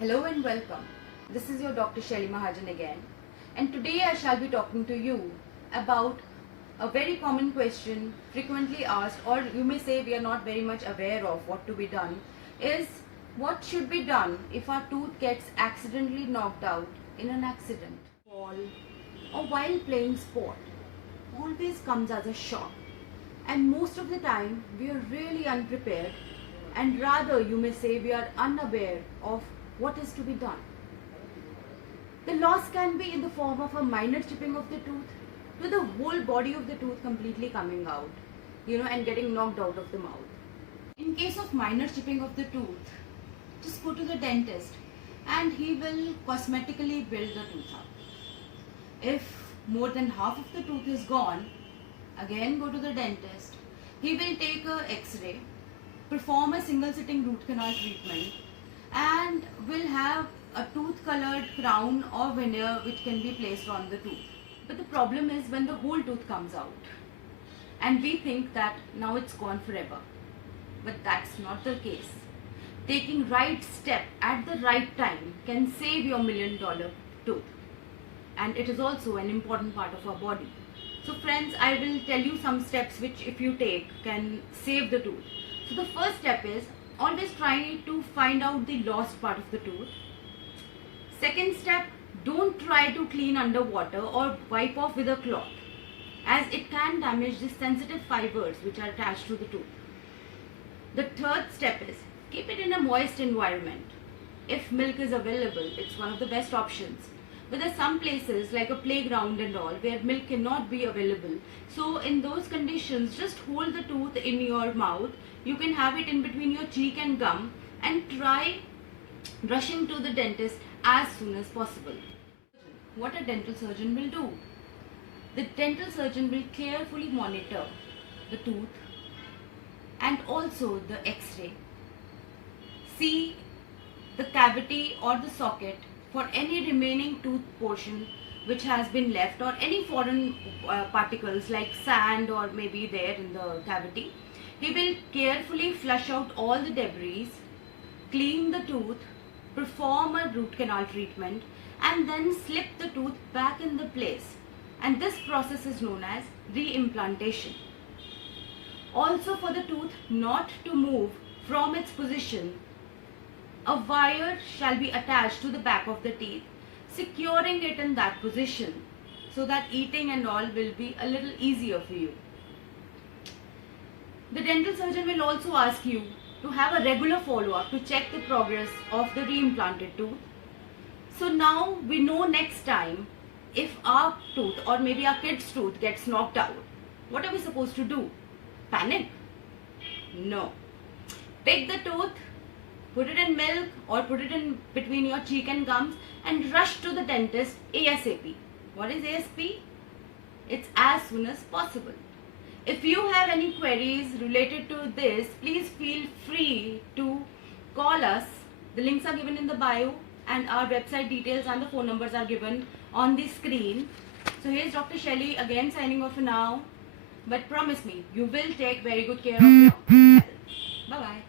Hello and welcome. This is your Dr. Shelly Mahajan again, and today I shall be talking to you about a very common question frequently asked, or you may say we are not very much aware of what to be done, is what should be done if our tooth gets accidentally knocked out in an accident, fall, or while playing sport. Always comes as a shock, and most of the time we are really unprepared, and rather you may say we are unaware of what is to be done. The loss can be in the form of a minor chipping of the tooth to the whole body of the tooth completely coming out, and getting knocked out of the mouth. In case of minor chipping of the tooth, just go to the dentist and he will cosmetically build the tooth up. If more than half of the tooth is gone, again go to the dentist. He will take a X-ray, perform a single sitting root canal treatment, and will have a tooth colored crown or veneer which can be placed on the tooth. But the problem is when the whole tooth comes out and we think that now it's gone forever. But that's not the case. Taking right step at the right time can save your $1 million tooth, and it is also an important part of our body. So friends, I will tell you some steps which if you take can save the tooth. So the first step is always try to find out the lost part of the tooth. Second step, don't try to clean underwater or wipe off with a cloth, as it can damage the sensitive fibers which are attached to the tooth. The third step is keep it in a moist environment. If milk is available, it's one of the best options. But there are some places like a playground and all where milk cannot be available. So in those conditions, just hold the tooth in your mouth. You can have it in between your cheek and gum and try rushing to the dentist as soon as possible. What a dental surgeon will do. The dental surgeon will carefully monitor the tooth and also the X-ray. See the cavity or the socket for any remaining tooth portion which has been left, or any foreign particles like sand or maybe there in the cavity. He will carefully flush out all the debris, clean the tooth, perform a root canal treatment, and then slip the tooth back in the place. And this process is known as reimplantation. Also, for the tooth not to move from its position, a wire shall be attached to the back of the teeth, securing it in that position so that eating and all will be a little easier for you. The dental surgeon will also ask you to have a regular follow-up to check the progress of the reimplanted tooth. So now we know next time if our tooth or maybe our kid's tooth gets knocked out, what are we supposed to do? Panic? No. Pick the tooth, put it in milk or put it in between your cheek and gums and rush to the dentist ASAP. What is ASAP? It's as soon as possible. If you have any queries related to this, please feel free to call us. The links are given in the bio and our website details and the phone numbers are given on the screen. So here's Dr. Shelly again signing off for now. But promise me, you will take very good care of your health. Bye-bye.